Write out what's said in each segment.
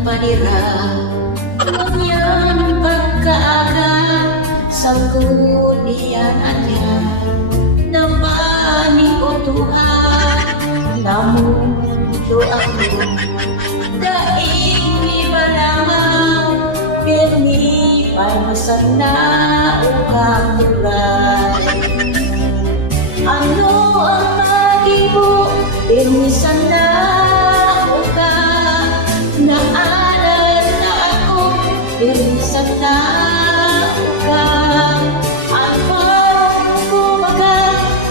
panira ngunyan pagkaaga sangkod iyan atyan namani utuhan namun doaku daing ibalangan pirmi pamasan na ukang tulay ano ang magibo pirmi sana uka naanan na ako pirmi sana uka ang parang kumaga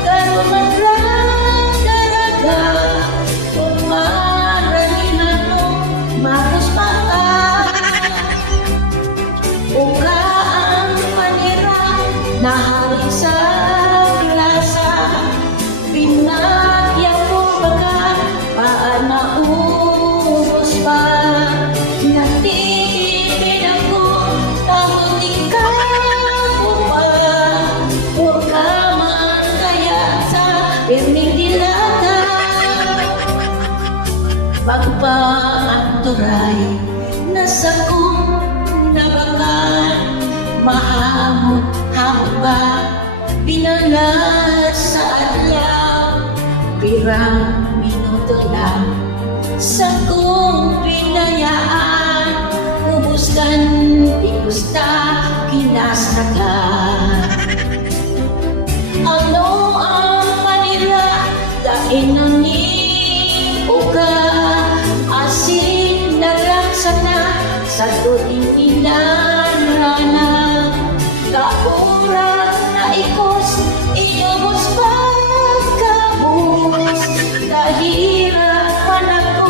karuman lang daraga kung maranihan mo matos pa ka uka ang panira na hari sa grasa pinagyan mo baga paana ubos pa natitipin ako tahon ikaw mo pa uka man kaya sa pirming dilata pagpa ang turay nasa kong nabakan mahamot-hamot ba binalas sa adlaw pirang minuto lang sa kong pinayaan ubuskan di gusta kinasnagan ano ang manila dainan ni uga asin na lang sana sa tuwing inanana kaurang na ikos inubos pagkabos kahirapan ako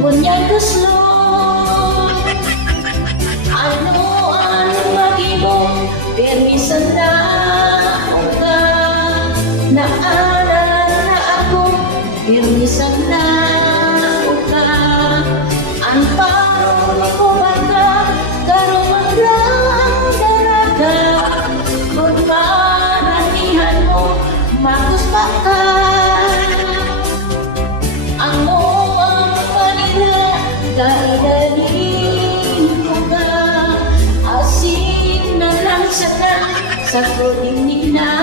ngunyang guslo ano ang mag-ibong permisan na uga naanan na ako permisan na uga ang parong ko baga karong maglang daraga kung maranihan mo magus pa ka ang moang panila kaidalin ko ka asin na lang sana sa kulinig na